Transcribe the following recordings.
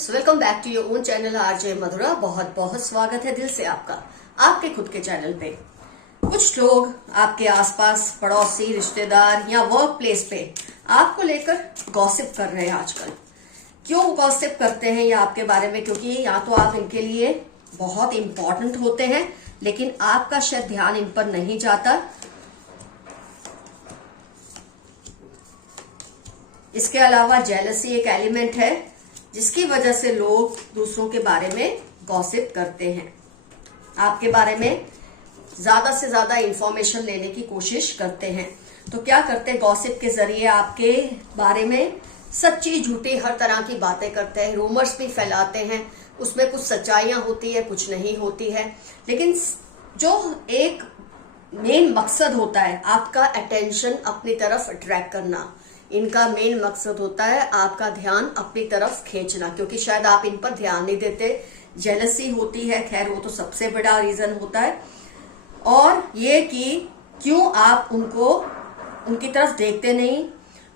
Friends, welcome back to your own channel RJ Madhura. बहुत बहुत स्वागत है दिल से आपका आपके खुद के चैनल पे। कुछ लोग आपके आसपास, पड़ोसी, रिश्तेदार या वर्क प्लेस पे आपको लेकर गॉसिप कर रहे हैं आजकल। क्यों गॉसिप करते हैं या आपके बारे में? क्योंकि या तो आप इनके लिए बहुत इंपॉर्टेंट होते हैं, लेकिन आपका शायद ध्यान इन पर नहीं जाता। इसके अलावा जेलसी एक एलिमेंट है जिसकी वजह से लोग दूसरों के बारे में गॉसिप करते हैं। आपके बारे में ज्यादा से ज्यादा इंफॉर्मेशन लेने की कोशिश करते हैं। तो क्या करते हैं? गॉसिप के जरिए आपके बारे में सच्ची झूठी हर तरह की बातें करते हैं, रूमर्स भी फैलाते हैं। उसमें कुछ सच्चाइयां होती है, कुछ नहीं होती है, लेकिन जो एक मेन मकसद होता है आपका अटेंशन अपनी तरफ अट्रैक्ट करना, इनका मेन मकसद होता है आपका ध्यान अपनी तरफ खींचना, क्योंकि शायद आप इन पर ध्यान नहीं देते। जेलसी होती है, खैर वो तो सबसे बड़ा रीजन होता है। और ये कि क्यों आप उनकी तरफ देखते नहीं,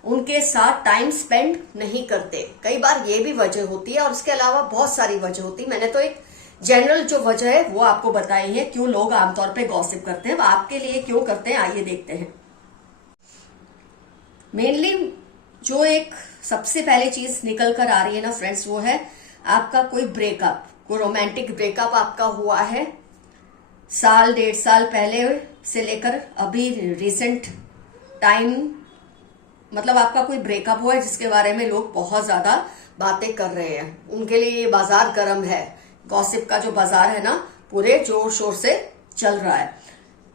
उनके साथ टाइम स्पेंड नहीं करते। कई बार ये भी वजह होती है और इसके अलावा बहुत सारी वजह होती है। मैंने तो एक जनरल जो वजह है वो आपको बताई है क्यों लोग आमतौर पे गॉसिप करते हैं। आपके लिए क्यों करते हैं, आइए देखते हैं। मेनली जो एक सबसे पहले चीज निकल कर आ रही है ना फ्रेंड्स, वो है आपका कोई ब्रेकअप, कोई रोमांटिक ब्रेकअप आपका हुआ है साल डेढ़ साल पहले से लेकर अभी रिसेंट टाइम, मतलब आपका कोई ब्रेकअप हुआ है जिसके बारे में लोग बहुत ज्यादा बातें कर रहे हैं। उनके लिए ये बाजार गर्म है। गॉसिप का जो बाजार है ना, पूरे जोर शोर से चल रहा है।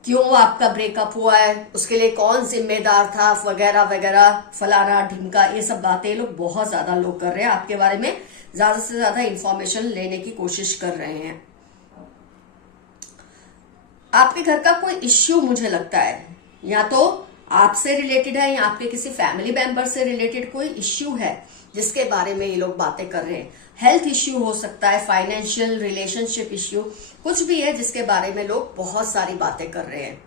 क्यों आपका ब्रेकअप हुआ है, उसके लिए कौन जिम्मेदार था, वगैरह वगैरह, फलाना ढिमका, ये सब बातें लोग बहुत ज्यादा लोग कर रहे हैं। आपके बारे में ज्यादा से ज्यादा इंफॉर्मेशन लेने की कोशिश कर रहे हैं। आपके घर का कोई इश्यू मुझे लगता है या तो आपसे रिलेटेड है या आपके किसी फैमिली मेंबर से रिलेटेड कोई इश्यू है जिसके बारे में ये लोग बातें कर रहे हैं। हेल्थ इश्यू हो सकता है, फाइनेंशियल, रिलेशनशिप इश्यू, कुछ भी है जिसके बारे में लोग बहुत सारी बातें कर रहे हैं।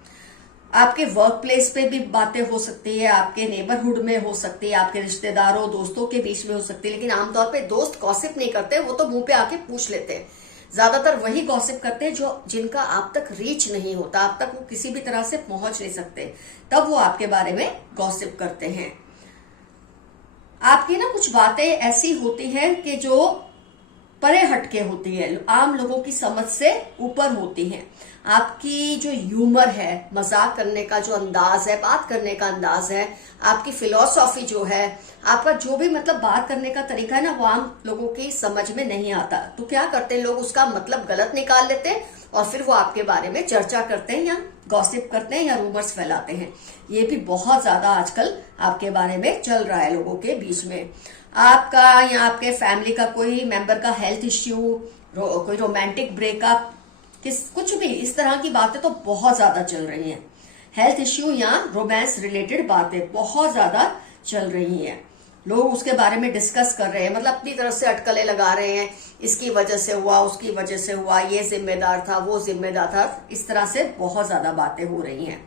आपके वर्क प्लेस पे भी बातें हो सकती है, आपके नेबरहुड में हो सकती है, आपके रिश्तेदारों दोस्तों के बीच में हो सकती है। लेकिन आमतौर पे दोस्त गॉसिप नहीं करते, वो तो मुंह पे आके पूछ लेते हैं। ज्यादातर वही गॉसिप करते हैं जो जिनका आप तक रीच नहीं होता, आप तक वो किसी भी तरह से पहुंच नहीं सकते, तब वो आपके बारे में गॉसिप करते हैं। आपकी ना कुछ बातें ऐसी होती हैं कि जो परे हटके होती है, आम लोगों की समझ से ऊपर होती हैं। आपकी जो ह्यूमर है, मजाक करने का जो अंदाज है, बात करने का अंदाज है, आपकी फिलॉसफी जो है, आपका जो भी मतलब बात करने का तरीका है ना, वो आम लोगों की समझ में नहीं आता। तो क्या करते हैं लोग, उसका मतलब गलत निकाल लेते हैं और फिर वो आपके बारे में चर्चा करते हैं या गॉसिप करते हैं या रूमर्स फैलाते हैं। ये भी बहुत ज्यादा आजकल आपके बारे में चल रहा है लोगों के बीच में। आपका या आपके फैमिली का कोई मेंबर का हेल्थ इश्यू, कोई रोमांटिक ब्रेकअप, कुछ भी इस तरह की बातें तो बहुत ज्यादा चल रही हैं। हेल्थ इश्यू या रोमांस रिलेटेड बातें बहुत ज्यादा चल रही हैं। लोग उसके बारे में डिस्कस कर रहे हैं, मतलब अपनी तरफ से अटकलें लगा रहे हैं। इसकी वजह से हुआ, उसकी वजह से हुआ, ये जिम्मेदार था, वो जिम्मेदार था, इस तरह से बहुत ज्यादा बातें हो रही हैं।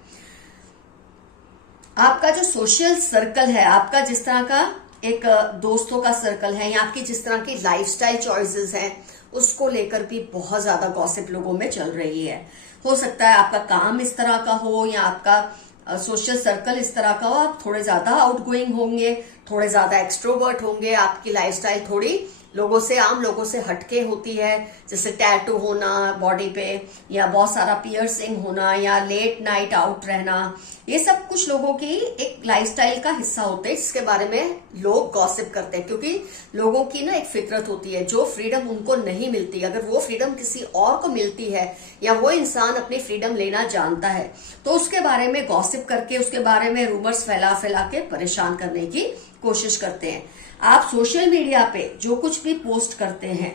आपका जो सोशल सर्कल है, आपका जिस तरह का एक दोस्तों का सर्कल है या आपकी जिस तरह की लाइफस्टाइल चॉइसेस हैं, उसको लेकर भी बहुत ज्यादा गॉसिप लोगों में चल रही है। हो सकता है आपका काम इस तरह का हो या आपका सोशल सर्कल इस तरह का हो। आप थोड़े ज्यादा आउटगोइंग होंगे, थोड़े ज्यादा एक्सट्रोवर्ट होंगे, आपकी लाइफस्टाइल थोड़ी लोगों से, आम लोगों से हटके होती है, जैसे टैटू होना बॉडी पे या बहुत सारा पियर्सिंग होना या लेट नाइट आउट रहना, ये सब कुछ लोगों की एक लाइफस्टाइल का हिस्सा होते हैं जिसके बारे में लोग गॉसिप करते हैं। क्योंकि लोगों की ना एक फितरत होती है, जो फ्रीडम उनको नहीं मिलती, अगर वो फ्रीडम किसी और को मिलती है या वो इंसान अपनी फ्रीडम लेना जानता है, तो उसके बारे में गॉसिप करके, उसके बारे में रूमर्स फैला फैला के परेशान करने की कोशिश करते हैं। आप सोशल मीडिया पे जो कुछ भी पोस्ट करते हैं,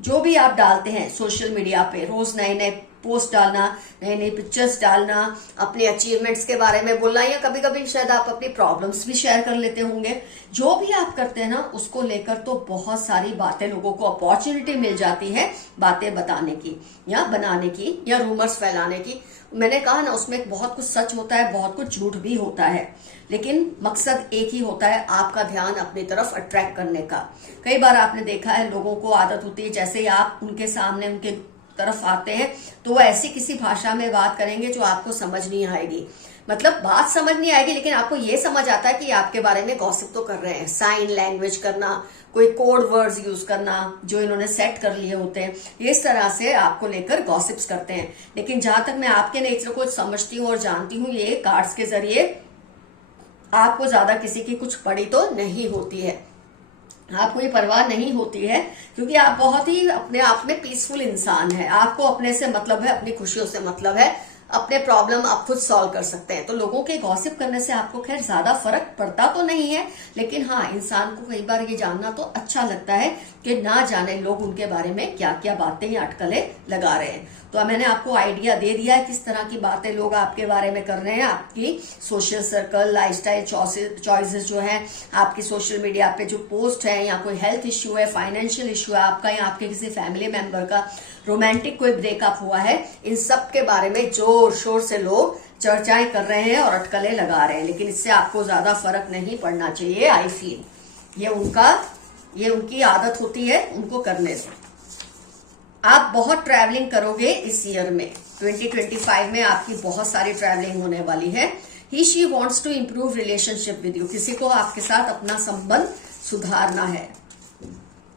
जो भी आप डालते हैं सोशल मीडिया पे, रोज नए नए पोस्ट डालना, नई नई पिक्चर्स डालना, अपने अचीवमेंट्स के बारे में बोलना, या कभी कभी शायद आप अपनी प्रॉब्लम्स भी शेयर कर लेते होंगे। जो भी आप करते हैं ना उसको लेकर तो बहुत सारी बातें, लोगों को अपॉर्चुनिटी मिल जाती है बातें बताने की या बनाने की या रूमर्स फैलाने की। मैंने कहा ना उसमें बहुत कुछ सच होता है, बहुत कुछ झूठ भी होता है, लेकिन मकसद एक ही होता है, आपका ध्यान अपनी तरफ अट्रैक्ट करने का। कई बार आपने देखा है लोगों को आदत होती है जैसे ही आप उनके सामने उनके तरफ आते हैं तो वो ऐसी किसी भाषा में बात करेंगे जो आपको समझ नहीं आएगी। मतलब बात समझ नहीं आएगी लेकिन आपको ये समझ आता है कि आपके बारे में गॉसिप तो कर रहे हैं। साइन लैंग्वेज करना, कोई कोड वर्ड्स यूज करना जो इन्होंने सेट कर लिए होते हैं, इस तरह से आपको लेकर गॉसिप्स करते हैं। लेकिन जहां तक मैं आपके नेचर को समझती हूँ और जानती हूँ, ये कार्ड्स के जरिए आपको ज्यादा किसी की कुछ पड़ी तो नहीं होती है, आपको ये परवाह नहीं होती है, क्योंकि आप बहुत ही अपने आप में पीसफुल इंसान है। आपको अपने से मतलब है, अपनी खुशियों से मतलब है, अपने प्रॉब्लम आप खुद सॉल्व कर सकते हैं। तो लोगों के गॉसिप करने से आपको खैर ज्यादा फर्क पड़ता तो नहीं है, लेकिन हाँ इंसान को कई बार ये जानना तो अच्छा लगता है कि ना जाने लोग उनके बारे में क्या क्या बातें या अटकलें लगा रहे हैं। तो मैंने आपको आइडिया दे दिया है किस तरह की बातें लोग आपके बारे में कर रहे हैं। आपकी सोशल सर्कल, लाइफस्टाइल चॉइसेस जो है, आपकी सोशल मीडिया पे जो पोस्ट है, या कोई हेल्थ इश्यू है, फाइनेंशियल इश्यू है आपका, या आपके किसी फैमिली मेंबर का रोमांटिक कोई ब्रेकअप हुआ है, इन सब के बारे में जोर शोर से लोग चर्चाएं कर रहे हैं और अटकलें लगा रहे हैं। लेकिन इससे आपको ज्यादा फर्क नहीं पड़ना चाहिए। आई फील ये उनकी आदत होती है, उनको करने दो। आप बहुत ट्रैवलिंग करोगे इस ईयर में, 2025 में आपकी बहुत सारी ट्रैवलिंग होने वाली है। He she wants to improve relationship with you, किसी को आपके साथ अपना संबंध सुधारना है।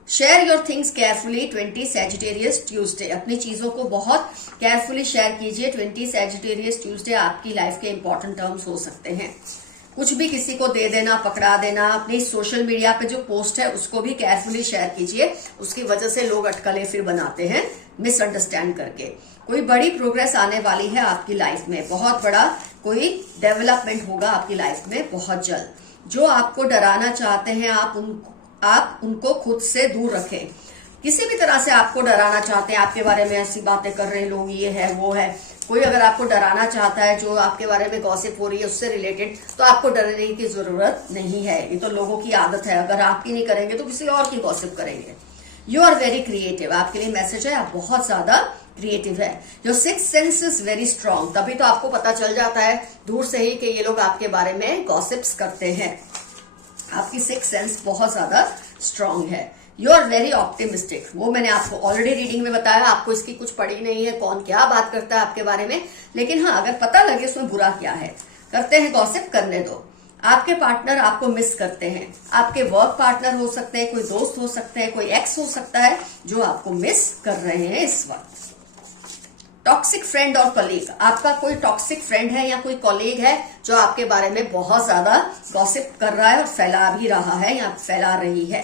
Share your things carefully 20 Sagittarius Tuesday, अपनी चीजों को बहुत केयरफुली शेयर कीजिए। 20 सैजिटेरियस ट्यूसडे आपकी लाइफ के इंपॉर्टेंट टर्म्स हो सकते हैं। कुछ भी किसी को दे देना, पकड़ा देना, अपनी सोशल मीडिया पे जो पोस्ट है उसको भी केयरफुली शेयर कीजिए। उसकी वजह से लोग अटकलें फिर बनाते हैं मिसअंडरस्टैंड करके। कोई बड़ी प्रोग्रेस आने वाली है आपकी लाइफ में, बहुत बड़ा कोई डेवलपमेंट होगा आपकी लाइफ में बहुत जल्द। जो आपको डराना चाहते हैं आप उनको खुद से दूर रखें। किसी भी तरह से आपको डराना चाहते हैं, आपके बारे में ऐसी बातें कर रहे हैं लोग, ये है वो है, कोई अगर आपको डराना चाहता है, जो आपके बारे में गॉसिप हो रही है उससे रिलेटेड, तो आपको डरने की जरूरत नहीं है। ये तो लोगों की आदत है, अगर आपकी नहीं करेंगे तो किसी और की गॉसिप करेंगे। यू आर वेरी क्रिएटिव, आपके लिए मैसेज है, आप बहुत ज्यादा क्रिएटिव है। Your sixth sense is very strong, तभी तो आपको पता चल जाता है दूर से ही कि ये लोग आपके बारे में गॉसिप्स करते हैं। आपकी सिक्स्थ सेंस बहुत ज्यादा स्ट्रांग है। यू आर वेरी ऑप्टिमिस्टिक, वो मैंने आपको ऑलरेडी रीडिंग में बताया, आपको इसकी कुछ पड़ी नहीं है कौन क्या बात करता है आपके बारे में। लेकिन हाँ, अगर पता लगे उसमें बुरा क्या है, करते हैं गॉसिप, करने दो। आपके पार्टनर आपको मिस करते हैं, आपके वर्क पार्टनर हो सकते हैं, कोई दोस्त हो सकते हैं, कोई एक्स हो सकता है जो आपको मिस कर रहे हैं इस वक्त। टॉक्सिक फ्रेंड और कलीग, आपका कोई टॉक्सिक फ्रेंड है या कोई कॉलीग है जो आपके बारे में बहुत ज्यादा गॉसिप कर रहा है और फैला भी रहा है या फैला रही है।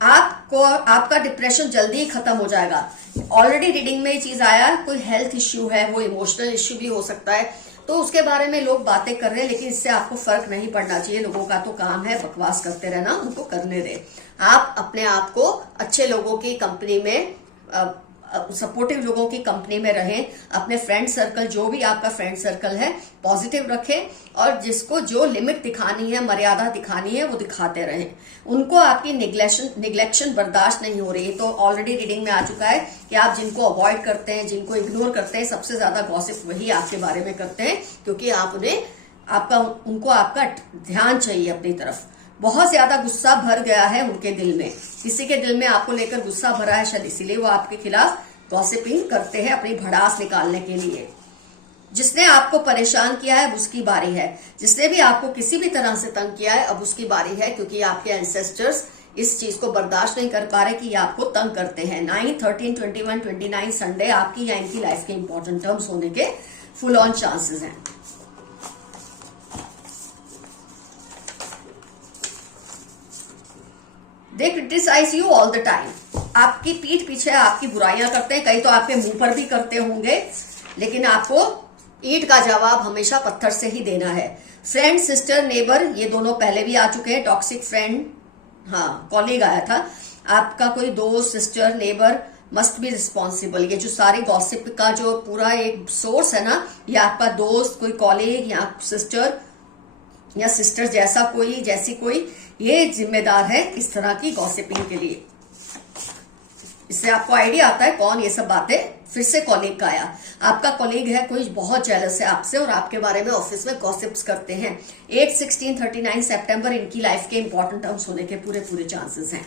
आपका डिप्रेशन जल्दी ही खत्म हो जाएगा। ऑलरेडी रीडिंग में ये चीज आया, कोई हेल्थ इश्यू है, वो इमोशनल इश्यू भी हो सकता है, तो उसके बारे में लोग बातें कर रहे हैं, लेकिन इससे आपको फर्क नहीं पड़ना चाहिए। लोगों का तो काम है बकवास करते रहना, उनको करने दे। आप अपने आप को अच्छे लोगों की कंपनी में, सपोर्टिव लोगों की कंपनी में रहें। अपने फ्रेंड सर्कल, जो भी आपका फ्रेंड सर्कल है, पॉजिटिव रखें, और जिसको जो लिमिट दिखानी है, मर्यादा दिखानी है, वो दिखाते रहें। उनको आपकी निग्लेक्शन बर्दाश्त नहीं हो रही है, तो ऑलरेडी रीडिंग में आ चुका है कि आप जिनको अवॉइड करते हैं, जिनको इग्नोर करते हैं, सबसे ज्यादा गॉसिप वही आपके बारे में करते हैं, क्योंकि उनको आपका ध्यान चाहिए अपनी तरफ। बहुत ज्यादा गुस्सा भर गया है उनके दिल में, किसी के दिल में आपको लेकर गुस्सा भरा है, शायद इसीलिए वो आपके खिलाफ गॉसिपिंग करते हैं अपनी भड़ास निकालने के लिए। जिसने आपको परेशान किया है अब उसकी बारी है, जिसने भी आपको किसी भी तरह से तंग किया है अब उसकी बारी है, क्योंकि आपके एंसेस्टर्स इस चीज को बर्दाश्त नहीं कर पा रहे कि ये आपको तंग करते हैं। 9, 13, 21, 29 संडे आपकी या इनकी लाइफ के इंपॉर्टेंट टर्म्स होने के फुल ऑन चांसेस हैं। They criticise you all the time, आपकी पीठ पीछे आपकी बुराइयां करते हैं, कई तो आपके मुंह पर भी करते होंगे, लेकिन आपको ईंट का जवाब हमेशा पत्थर से ही देना है। फ्रेंड, सिस्टर, नेबर, ये दोनों पहले भी आ चुके हैं। टॉक्सिक फ्रेंड, हाँ कॉलीग आया था। आपका कोई दोस्त, sister, neighbour, must be responsible. ये जो सारे गॉसिप का जो पूरा एक सोर्स है ना, ये आपका दोस्त, कोई कॉलीग या सिस्टर या सिस्टर जैसा कोई, जैसी कोई, ये जिम्मेदार है इस तरह की गॉसिपिंग के लिए। इससे आपको आइडिया आता है कौन ये सब बातें। फिर से कॉलीग का आया, आपका कॉलीग है कोई, बहुत जेलस है आपसे और आपके बारे में ऑफिस में गॉसिप्स करते हैं। 8, 16, 39 सितंबर इनकी लाइफ के इंपॉर्टेंट टर्म्स होने के पूरे चांसेस हैं।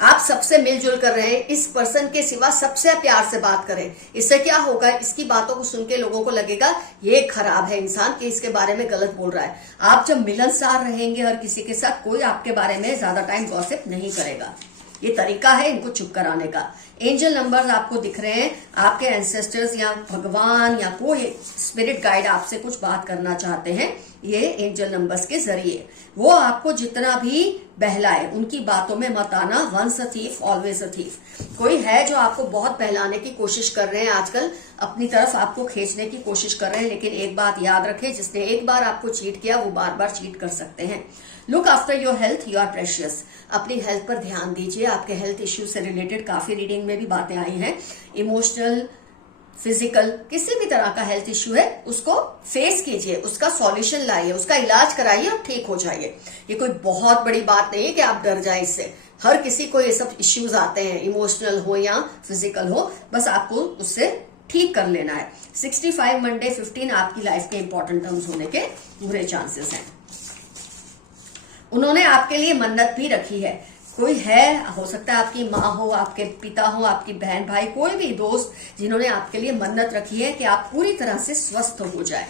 आप सबसे मिलजुल कर रहे हैं, इस पर्सन के सिवा सबसे प्यार से बात करें। इससे क्या होगा, इसकी बातों को सुन के लोगों को लगेगा ये खराब है इंसान, कि इसके बारे में गलत बोल रहा है। आप जब मिलनसार रहेंगे हर किसी के साथ, कोई आपके बारे में ज्यादा टाइम गॉसिप नहीं करेगा। ये तरीका है इनको चुप कराने का। एंजल नंबर्स आपको दिख रहे हैं, आपके एंसेस्टर्स या भगवान या कोई स्पिरिट गाइड आपसे कुछ बात करना चाहते हैं। ये एंजल नंबर्स के जरिए वो आपको जितना भी बहलाए, उनकी बातों में मत आना। Once a thief always a thief. कोई है जो आपको बहुत बहलाने की कोशिश कर रहे हैं आजकल, अपनी तरफ आपको खींचने की कोशिश कर रहे हैं, लेकिन एक बात याद रखें, जिसने एक बार आपको चीट किया वो बार बार चीट कर सकते हैं। Look after your health, you are precious. अपनी हेल्थ पर ध्यान दीजिए। आपके हेल्थ इश्यूज से रिलेटेड काफी रीडिंग में भी बातें आई हैं। इमोशनल, फिजिकल, किसी भी तरह का हेल्थ इश्यू है उसको फेस कीजिए, उसका सॉल्यूशन लाइए, उसका इलाज कराइए और ठीक हो जाइए। ये कोई बहुत बड़ी बात नहीं है कि आप डर जाए इससे। हर किसी को ये सब इश्यूज आते हैं, इमोशनल हो या फिजिकल हो, बस आपको उससे ठीक कर लेना है। 65 मंडे 15 आपकी लाइफ के इंपॉर्टेंट टर्म्स होने के पूरे चांसेस हैं। उन्होंने आपके लिए मन्नत भी रखी है। कोई है, हो सकता है आपकी माँ हो, आपके पिता हो, आपकी बहन भाई, कोई भी दोस्त जिन्होंने आपके लिए मन्नत रखी है कि आप पूरी तरह से स्वस्थ हो जाए।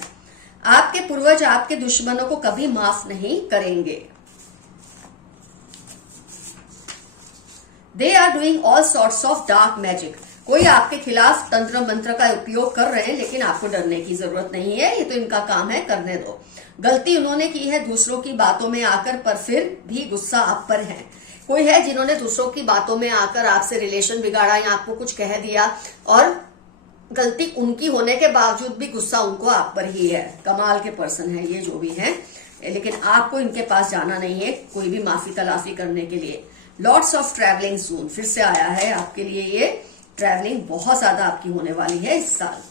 आपके पूर्वज आपके दुश्मनों को कभी माफ नहीं करेंगे। They are doing all sorts of dark magic. कोई आपके खिलाफ तंत्र मंत्र का उपयोग कर रहे हैं, लेकिन आपको डरने की जरूरत नहीं है, ये तो इनका काम है, करने दो। गलती उन्होंने की है दूसरों की बातों में आकर, पर फिर भी गुस्सा आप पर है। कोई है जिन्होंने दूसरों की बातों में आकर आपसे रिलेशन बिगाड़ा या आपको कुछ कह दिया, और गलती उनकी होने के बावजूद भी गुस्सा उनको आप पर ही है। कमाल के पर्सन है ये जो भी है, लेकिन आपको इनके पास जाना नहीं है कोई भी माफी तलाफी करने के लिए। लॉट्स ऑफ ट्रैवलिंग सून फिर से आया है आपके लिए। ये ट्रैवलिंग बहुत ज्यादा आपकी होने वाली है इस साल।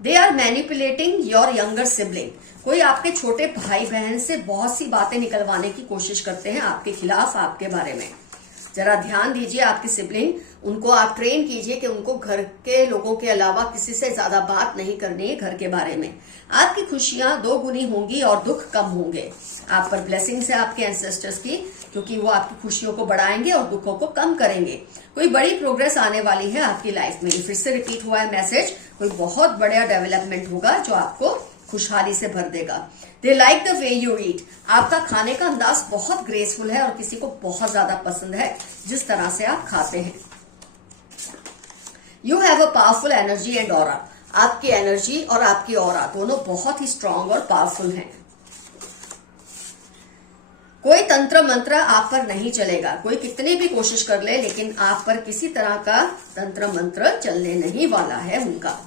They are manipulating your younger sibling. कोई आपके छोटे भाई बहन से बहुत सी बातें निकलवाने की कोशिश करते हैं आपके खिलाफ, आपके बारे में। जरा ध्यान दीजिए आपकी सिबलिंग, उनको आप ट्रेन कीजिए कि उनको घर के लोगों के अलावा किसी से ज्यादा बात नहीं करनी है घर के बारे में। आपकी खुशियां 2 गुनी होंगी और दुख कम होंगे। आप पर ब्लेसिंग्स है आपके एंसेस्टर्स की, क्योंकि वो आपकी खुशियों को बढ़ाएंगे और दुखों को कम करेंगे। कोई बड़ी प्रोग्रेस आने वाली है आपकी लाइफ में। फिर से रिपीट हुआ है मैसेज, कोई बहुत बड़ा डेवलपमेंट होगा जो आपको खुशहाली से भर देगा। They like the way you eat. आपका खाने का अंदाज बहुत ग्रेसफुल है और किसी को बहुत ज्यादा पसंद है जिस तरह से आप खाते हैं। You have a powerful energy and aura. आपकी एनर्जी और आपकी ऑरा दोनों बहुत ही स्ट्रांग और पावरफुल हैं। कोई तंत्र मंत्र आप पर नहीं चलेगा। कोई कितनी भी कोशिश कर ले, लेकिन आप पर किसी तरह का तंत्र मंत्र चलने नहीं वाला है उनका।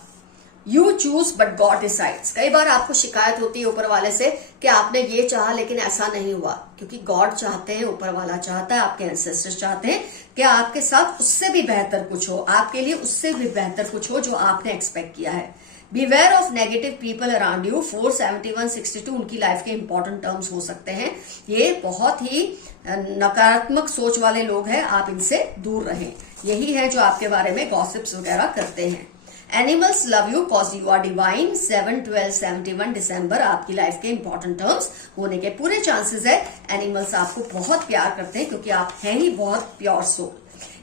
You choose but God decides. कई बार आपको शिकायत होती है ऊपर वाले से कि आपने ये चाहा लेकिन ऐसा नहीं हुआ, क्योंकि गॉड चाहते हैं, ऊपर वाला चाहता है, आपके एंसेस्टर्स चाहते हैं कि आपके साथ उससे भी बेहतर कुछ हो, आपके लिए उससे भी बेहतर कुछ हो जो आपने एक्सपेक्ट किया है। Beware of negative people around you. 4, 71, 62 उनकी लाइफ के इंपॉर्टेंट टर्म्स हो सकते हैं। ये बहुत ही नकारात्मक सोच वाले लोग हैं, आप इनसे दूर रहें। यही है जो आपके बारे में गॉसिप्स वगैरह करते हैं। Animals love you cause you are divine. 7, 12, 71 दिसंबर आपकी लाइफ के इंपॉर्टेंट टर्म्स होने के पूरे चांसेस है। एनिमल्स आपको बहुत प्यार करते हैं क्योंकि आप हैं ही बहुत प्योर सोल।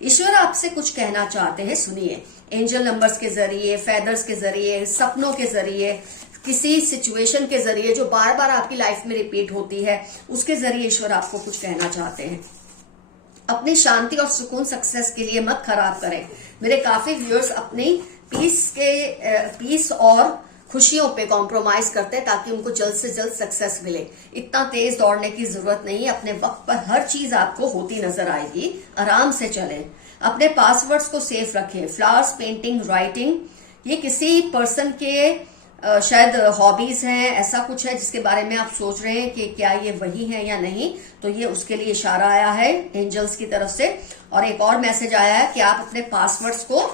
ईश्वर आपसे कुछ कहना चाहते हैं, सुनिए। एंजल नंबर्स के जरिए, फेदर्स के जरिए, सपनों के जरिए, किसी सिचुएशन के जरिए जो बार बार आपकी लाइफ में रिपीट होती है, उसके जरिए ईश्वर आपको कुछ कहना चाहते हैं। अपनी शांति और सुकून सक्सेस के लिए मत खराब करें। मेरे काफी व्यूअर्स अपनी पीस और खुशियों पे कॉम्प्रोमाइज करते हैं ताकि उनको जल्द से जल्द सक्सेस मिले। इतना तेज दौड़ने की जरूरत नहीं है। अपने वक्त पर हर चीज आपको होती नजर आएगी। आराम से चलें। अपने पासवर्ड्स को सेफ रखें। फ्लावर्स, पेंटिंग, राइटिंग, ये किसी पर्सन के शायद हॉबीज हैं, ऐसा कुछ है जिसके बारे में आप सोच रहे हैं कि क्या ये वही है या नहीं, तो ये उसके लिए इशारा आया है एंजल्स की तरफ से। और एक और मैसेज आया है कि आप अपने पासवर्ड्स को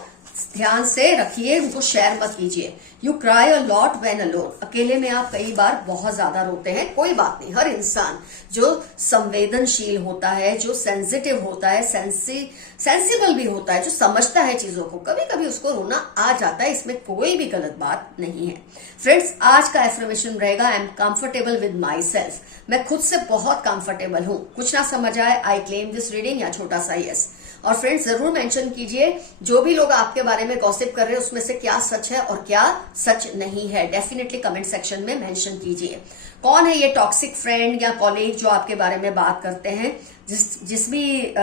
ध्यान से रखिए, उनको शेयर मत कीजिए। You cry a lot when alone, अकेले में आप कई बार बहुत ज्यादा रोते हैं। कोई बात नहीं, हर इंसान जो संवेदनशील होता है, जो सेंसिटिव होता है, सेंसिबल भी होता है, जो समझता है चीजों को, कभी कभी उसको रोना आ जाता है, इसमें कोई भी गलत बात नहीं है। फ्रेंड्स, आज का एफर्मेशन रहेगा I am comfortable with my self, मैं खुद से बहुत कंफर्टेबल हूं। कुछ ना समझ आए, आई क्लेम दिस रीडिंग या छोटा सा यस। और फ्रेंड्स, जरूर मेंशन कीजिए जो भी लोग आपके बारे में गॉसिप कर रहे हैं उसमें से क्या सच है और क्या सच नहीं है। डेफिनेटली कमेंट सेक्शन में मेंशन कीजिए। कौन है ये टॉक्सिक फ्रेंड या कॉलीग जो आपके बारे में बात करते हैं, जिस भी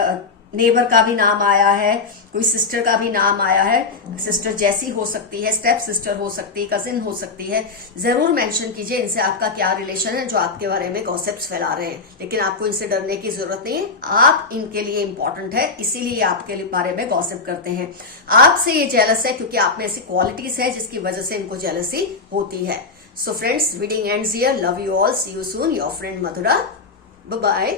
नेबर का भी नाम आया है, कोई सिस्टर का भी नाम आया है, सिस्टर जैसी हो सकती है, स्टेप सिस्टर हो सकती है, कजिन हो सकती है, जरूर मेंशन कीजिए इनसे आपका क्या रिलेशन है जो आपके बारे में गॉसिप्स फैला रहे हैं। लेकिन आपको इनसे डरने की जरूरत नहीं है, आप इनके लिए इंपॉर्टेंट है, इसीलिए आपके बारे में गॉसिप करते हैं। आपसे ये जेलस है क्योंकि आप में ऐसी क्वालिटीज है जिसकी वजह से इनको जेलसी होती है। So friends, reading ends here. Love you all, see you soon, your friend Madhura. Bye bye.